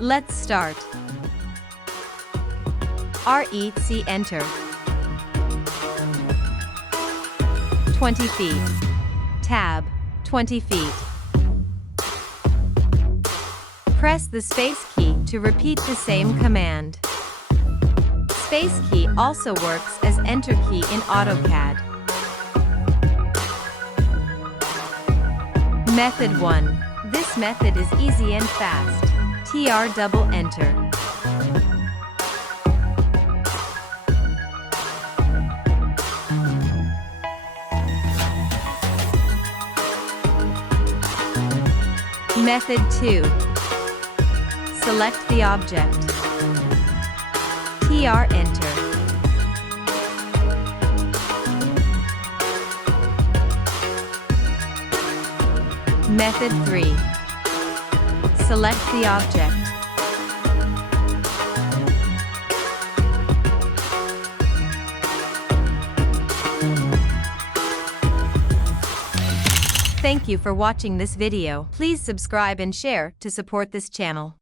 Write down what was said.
Let's start. REC enter. 20 feet. Tab, 20 feet. Press the space key to repeat the same command. Space key also works as enter key in AutoCAD. Method 1. This method is easy and fast. TR double enter. Method 2. Select the object. TR enter. Method 3. Select the object. Thank you for watching this video. Please subscribe and share to support this channel.